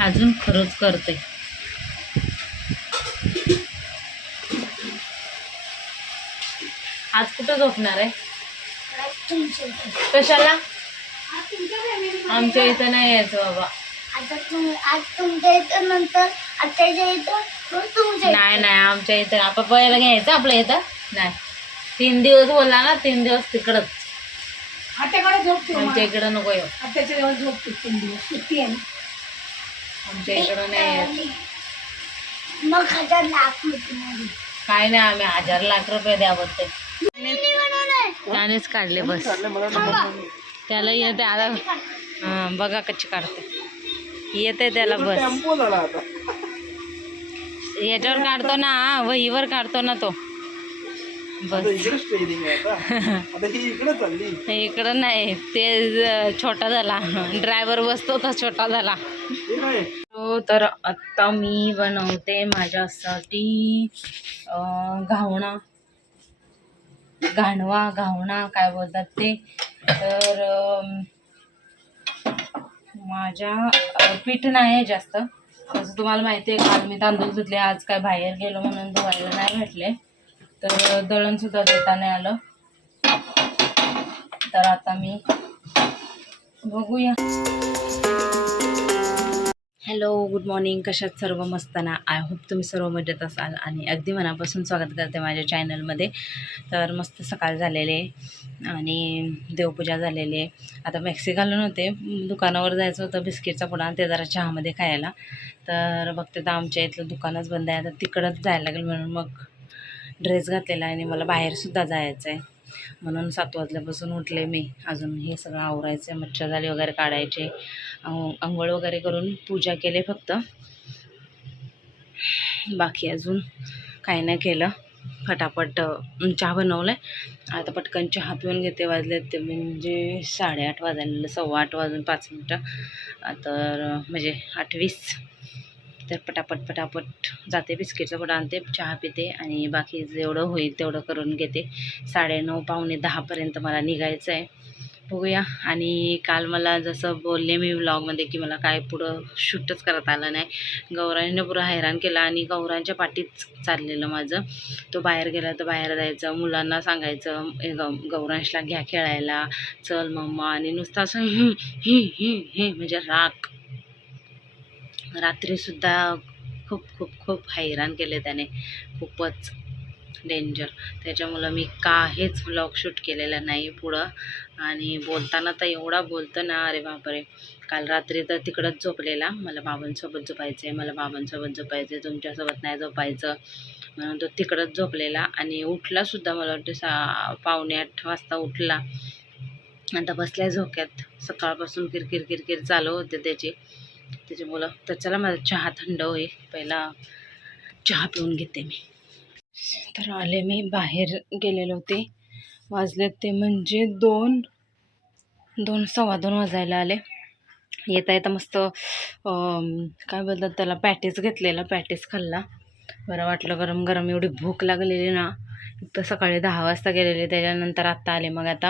अजून खरंच करते. आज कुठं झोपणार आहे? कशाला? आमच्या इथं नाही यायचं बाबा. आज तुमच्या इथं नंतर इथं तुमच्या नाही नाही आमच्या इथं आपण पहिला घ्यायचं आपल्या इथं? नाही. तीन दिवस बोलला ना तीन दिवस तिकडच. आत्याकडे झोपते आमच्या इकडं नको येऊ. आत्याच्या जवळ झोपते तीन दिवस सुट्टी आहे ना. आमच्या इकडं नाही येत. मग हजार लाख होती माझी काय नाही आम्ही हजार लाख रुपये द्या बोलते त्यानेच काढले बस. त्याला येते आता. हां बघा कशी काढते. येते त्याला बस. टेम्पो झाला आता. याच्यावर काढतो ना वहीवर काढतो ना तो. बस. इकडे नाही ते छोटा झाला. ड्रायव्हर बसतो तर छोटा झाला. हे काय? हो तर आत्ता मी बनवते माझ्यासाठी घावणा. घाणवा घावणा काय बोलतात ते? तर माझ्या पीठ नाही आहे जास्त. तसं तुम्हाला माहिती आहे काल मी तांदूळ धुतले आज काय बाहेर गेलो म्हणून धुवायला नाही भेटले. तर दळणसुद्धा देता नाही आलं. तर आता मी बघूया. हॅलो गुड मॉर्निंग कशात सर्व मस्त ना आय होप तुम्ही सर्व मजेत असाल आणि अगदी मनापासून स्वागत करते माझ्या चॅनलमध्ये तर मस्त सकाळ झालेले आणि देवपूजा झालेली आता मॅक्सी घालून होते. दुकानावर जायचं होतं बिस्किटचा पुडा आणि ते जरा चहामध्ये खायला. तर बघते तर आमच्या इथलं दुकानच बंद आहे. आता तिकडंच जायला लागेल म्हणून मग ड्रेस घातलेला आहे आणि मला बाहेरसुद्धा जायचं आहे. म्हणून सात वाजल्यापासून उठले मी. अजून हे सगळं आवरायचं आहे मच्छरदाणी वगैरे काढायचे. आंघोळ वगैरे करून पूजा केले फक्त. बाकी अजून काही नाही केलं. फटाफट चहा बनवला आहे आता पटकन चहा पिऊन घेते वाजले ते म्हणजे साडेआठ वाजायला सव्वा आठ वाजून पाच मिनटं. तर म्हणजे आठ वीस. तर पटापट पटापट जाते बिस्किटचं पुढं आणते चहा पिते आणि बाकी जेवढं होईल तेवढं करून घेते. साडेनऊ पावणे दहापर्यंत मला निघायचं आहे बघूया. आणि काल मला जसं बोलले मी व्लॉगमध्ये की मला काय पुढं शूटच करता आलं नाही. गौरांनीनं पुरं हैराण केलं आणि गौरांच्या पाठीच चाललेलं माझं. तो बाहेर गेला तर बाहेर जायचं मुलांना सांगायचं गौ गौरांशला घ्या खेळायला चल मम्मा. आणि नुसतं असं ही ही ही म्हणजे राख रात्रीसुद्धा खूप खूप खूप हैराण केले त्याने. खूपच डेंजर त्याच्यामुळं मी काहीच व्लॉग शूट केलेला नाही पुढं. आणि बोलताना तर एवढा बोलतो ना अरे बापरे. काल रात्री तर तिकडंच झोपलेला. मला बाबांसोबत झोपायचं आहे मला बाबांसोबत झोपायचं आहे तुमच्यासोबत नाही झोपायचं. म्हणून तो तिकडंच झोपलेला. आणि उठलासुद्धा मला वाटतं सा पावणे आठ वाजता उठला. आता बसल्या झोक्यात. सकाळपासून किरकिर किरकिर चालू होते त्याची. त्याच्यामुळं तर चला माझा चहा थंड होईल. पहिला चहा पिऊन घेते मी. तर आले मी बाहेर गेलेले होते. वाजले ते म्हणजे दोन दोन सव्वा दोन वाजायला आले. येता येता मस्त काय बोलतात त्याला पॅटीस घेतलेला पॅटीस खाल्ला. बरं वाटलं गरम गरम एवढी भूक लागलेली ना. तर सकाळी दहा वाजता गेलेले त्याच्यानंतर आत्ता आले मग आता.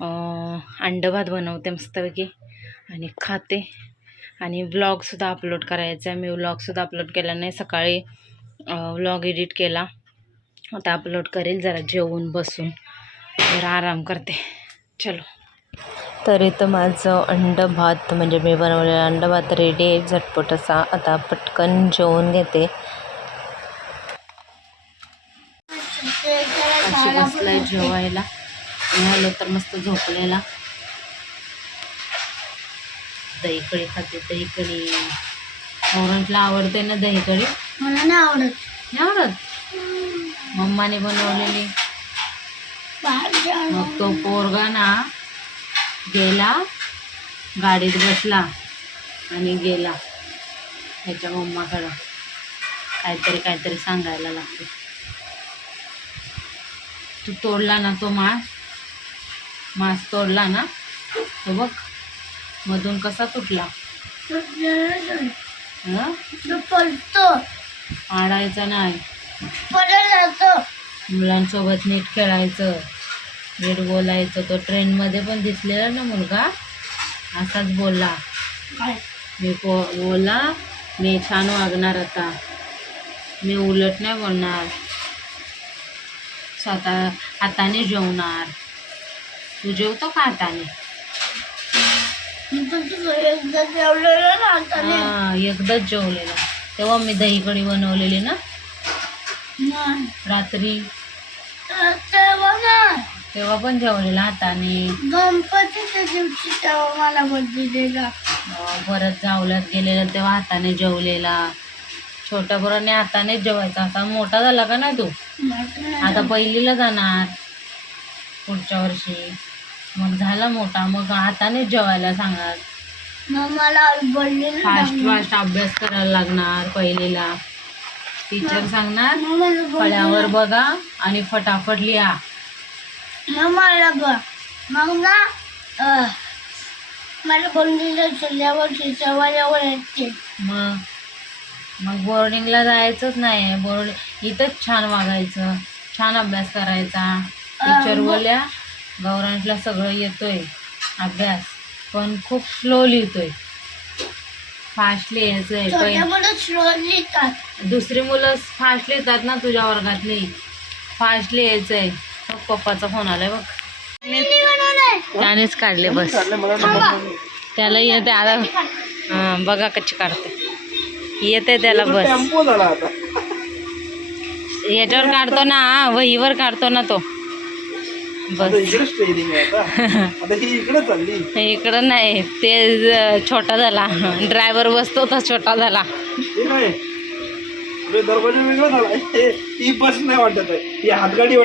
अं, अंडं भात बनवते मस्तपैकी. आणि खाते. आणि व्लॉगसुद्धा अपलोड करायचा. आहे मी व्लॉगसुद्धा अपलोड केला नाही. सकाळी व्लॉग एडिट केला. आता अपलोड करेल जरा जेवून बसून. जरा आराम करते. चलो. तर इथं माझं अंड भात म्हणजे मी बनवलेला अंड भात रेडी आहे. झटपट असा आता पटकन जेवून घेते. अशी बसलाय जेवायला. मिळालं तर मस्त झोपलेला. दही कढी खाते दही कढी ओरंटला आवडते ना दही कढी मला नाही आवडत. नाही आवडत? मम्माने बनवलेली. मग तो पोरगा ना गेला गाडीत बसला आणि गेला त्याच्या मम्माकडं. काहीतरी काहीतरी सांगायला लागते. तू तोडला ना तो मास मास तोडला ना? तो बघ. मधून कसा तुटला? हं? तो पडतो पाडायचा नाही. मुलांसोबत नीट खेळायचं नीट बोलायचं. तो ट्रेनमध्ये पण दिसलेला ना मुलगा? असाच बोलला. मी बोला मी छान वागणार आता. मी उलट नाही बोलणार. स्वतः हाताने जेवणार. तू जेवतो का हाताने? हा एकदाच जेवलेला. तेव्हा मी दही कढी बनवलेली ना. रात्री. तर तेव्हा ना पण जेवलेला हाताने गणपतीच्या दिवशी तेव्हा मला अं, परत जावल्यात गेलेला तेव्हा हाताने जेवलेला. छोट्या पोराने हातानेच जेवायचा. आता मोठा झाला का नाही तू? आता पहिलीला जाणार पुढच्या वर्षी. मग झाला मोठा. मग हातानेच जेवायला सांगणार. मग मला बोलले फास्ट फास्ट अभ्यास करायला लागणार पहिलीला. टीचर सांगणार मग मला फळ्यावर बघा आणि फटाफट लिहा. मग मला बघ मग ना मला बोललेलं शिजवायवर येते. मग? मग बोर्डिंगला जायचंच नाही. बोर्ड इथंच छान वागायचं. छान अभ्यास करायचा. टीचर मग- बोलल्या गौरांशला सगळं येतोय अभ्यास पण खूप स्लो लिहितोय. फास्ट लिहितात. दुसरी मुलं फास्ट लिहितात ना तुझ्या वर्गातली. फास्ट लिहायचंय. बघ पप्पाचा फोन आलाय बघ. त्यानेच काढले बस. त्याला येते आता हां बघा कशी काढते. येते त्याला बस. टेम्पो झाला आता. याच्यावर काढतो ना वहीवर काढतो ना तो. बस. इकडे नाही ते छोटा झाला. ड्रायव्हर बसतो तर छोटा झाला. बस नाही वाटत हातगाडी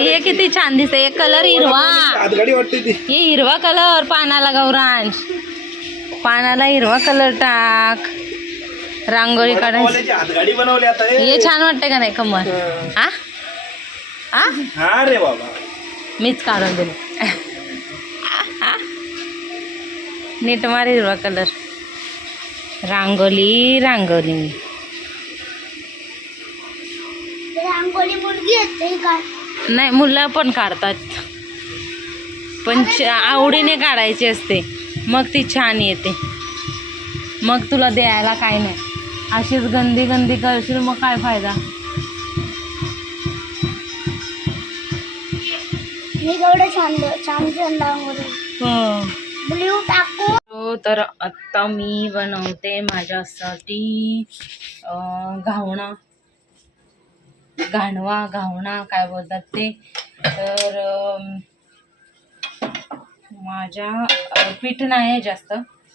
हे किती छान दिसते एक कलर हिरवा. हातगाडी वाटते हे हिरवा कलर पानाला गौरांश. पानाला हिरवा कलर टाक. रांगोळी काढायची हातगाडी बनवली आता. हे. छान वाटते का नाही कमर हं. हा रे बाबा. मीच काढून दिले. नीट मार हिरवा कलर रांगोली रांगोली. नाही मुलं पण काढतात. पण आवडीने काढायची असते. मग ती छान येते. मग तुला द्यायला काय नाही. अशीच गंदी गंदी करशील मग काय फायदा? मी तेवढं छान छान छान रांगोळी ब्ल्यू टाकू हो तर आत्ता मी बनवते माझ्यासाठी घावणा. घाणवा घावणा काय बोलतात ते? तर माझ्या पीठ नाही आहे जास्त.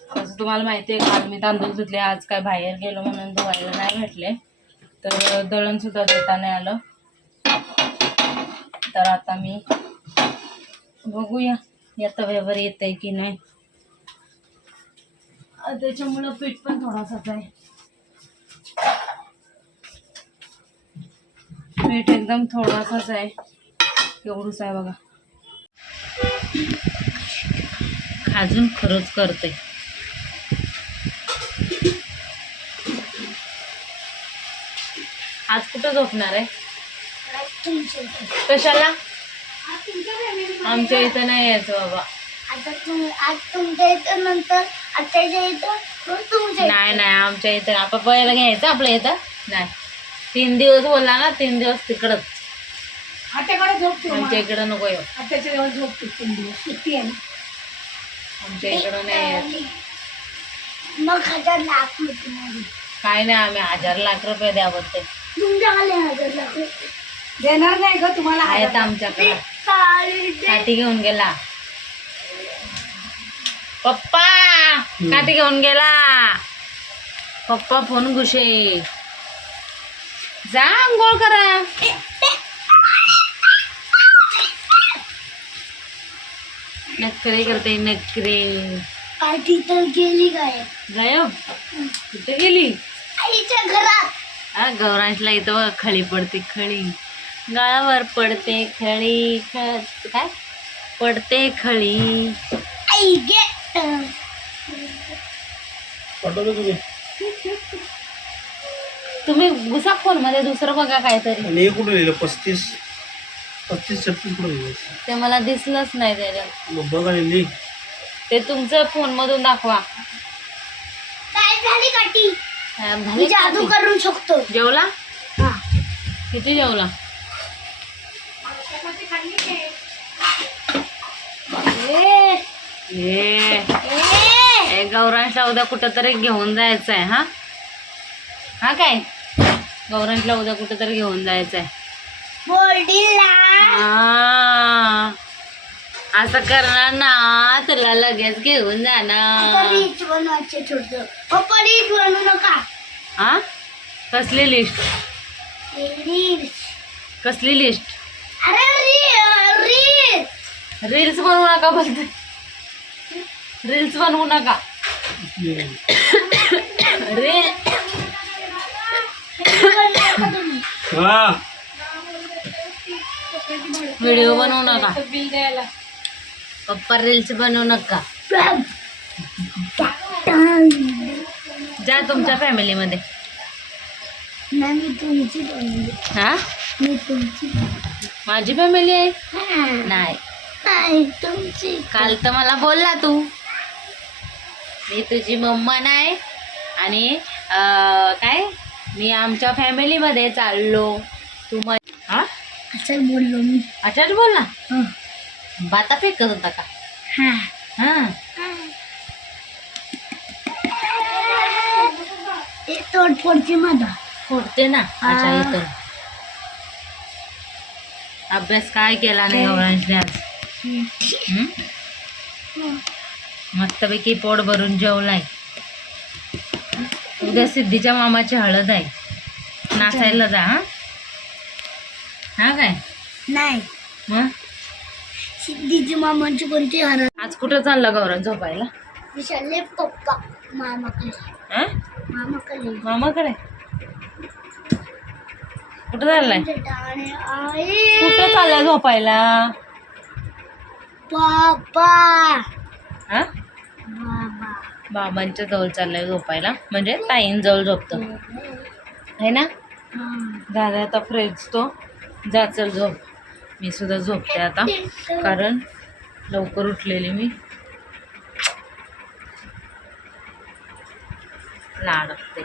तसं तुम्हाला माहिती आहे काल मी तांदूळ धुतले आज काय बाहेर गेलो म्हणून धुवायला नाही भेटले. तर दळणसुद्धा देता नाही आलं. तर आता मी बघूया या तव्यावर येत आहे की नाही. त्याच्यामुळं पीठ पण थोडासाच आहे. पीठ एकदम थोडासाच आहे. एवढंच आहे बघा. अजून खरंच करते. आज कुठं झोपणार आहे? कशाला? आमच्या इथं नाही यायचं बाबा. आता तुम आज तुमच्या इथं नंतर आत्याच्या इथं? मग तुमच्या नाही नाही आमच्या इथं. आपण पहिला घ्यायचं आपल्या इथं? नाही. तीन दिवस बोलला ना तीन दिवस तिकडंच आत्याकडे झोपते आमच्या इकडं नको येऊ. आत्याच्या जवळ झोपते तीन दिवस. सुट्टी आहे आमच्या इकडं नाही यायचं. मग हजार लाख होती माझी काय नाही आम्ही हजार लाख रुपये द्या बोलते तुमच्याकडे हजार लाख देणार नाही ग तुम्हाला आहेत आमच्याकडे. काठी घेऊन गेला. पप्पा काठी घेऊन गेला. पप्पा फोन घुसे. जा आंघोळ करा. नखरे करते नखरे. काठी तर गेली काय गायब कुठे गेली? आईच्या घरात. हा गौरांशला इथं खळी पडते खळी. गाळावर पडते खळी काय? पडते खळी. आई तुम्ही. तुम्ही घुसा फोनमध्ये दुसरं बघा काहीतरी. आणि हे कुठे लिहिलं? पस्तीस पस्तीस छत्तीस कुठे लिहिलं? ते मला दिसलंच नाही त्याच्यात. मग बघ आणि लिह. ते तुमचं फोन मधून दाखवा. गाय झाली हा, मी झाली जादू का करून शकतो? जेवला? हा. किती जेवला? ए. गौरांशला उद्या कुठं तरी घेऊन जायचं आहे हा? हा काय? गौरांशला उद्या कुठं तरी घेऊन जायचं आहे हा. असं करणार ना तुला लगेच घेऊन जाणार. बनवू नका. हा कसली लिस्ट कसली लिस्ट रील्स बनवू नका बोलते. रील्स बनवू नका. रील हा. व्हिडिओ बनवू नका. पप्पा रील्स बनवू नका. जा तुमच्या फॅमिलीमध्ये. नाही मी तुमची हा? मी तुमची माझी फॅमिली आहे? हा. नाही. नाही तुमची काल तर मला बोलला तू. मी तुझी मम्मा नाही आणि काय? मी आमच्या फॅमिलीमध्ये चाललो. तू मग हा? बोललो मी. अच्छा बोल ना. हा. बाता फेकत होता का? हा. हा. तोड माझा. फोडते ना? अच्छा हा. इथं. अभ्यास काय केला नाही गौरांशने आज? मस्तपैकी पोट भरून जेवलाय. उद्या सिद्धीच्या मामाची हळद आहे. नाचायला जा हा? हा काय? नाही. मग? सिद्धीची मामाची कोणती हरत आज कुठं चालला गौरव झोपायला? विचारले पप्पा. मामाकडे. हा? मामाकडे. मामाकडे? कुठं चाललाय? कुठं चाललाय झोपायला? हा? बाबा. बाबांच्या जवळ चाललाय झोपायला. म्हणजे ताईंजवळ झोपतो. है ना? झालं आता फ्रेश तो. जा चल झोप. मी सुद्धा झोपते आता. कारण लवकर उठलेली मी. लाडते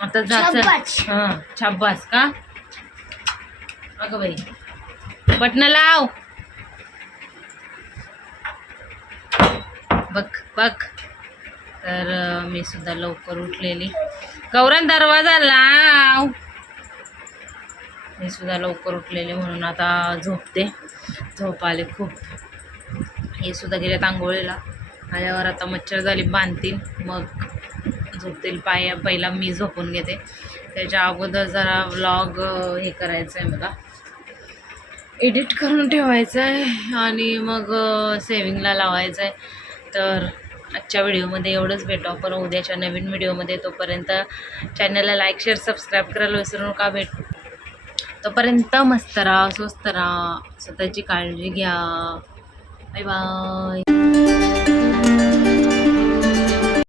आता जा चल. छब्बास. हां छब्बास का? अगं बाई. बटणं लाव. बघ बघ. तर मी सुद्धा लवकर उठलेली. गौरन दरवाजा लाव. मी सुद्धा लवकर उठलेली म्हणून आता झोपते. झोप आले खूप. हे सुद्धा गेल्यात आंघोळीला. आल्यावर आता मच्छर झाली बांधतील. मग झोपतील पाय. पहिला मी झोपून घेते. त्याच्या अगोदर जरा व्लॉग हे करायचं आहे मला एडिट करून ठेवायचं आहे आणि मग सेविंगला लावायचं आहे तर आजच्या व्हिडिओमध्ये एवढंच भेटू आपण. उद्याच्या नवीन व्हिडिओमध्ये तोपर्यंत चॅनलला लाईक शेअर सबस्क्राईब करायला विसरू नका. भेट तोपर्यंत मस्त राहा स्वस्त राहा. स्वतःची काळजी घ्या. Bye bye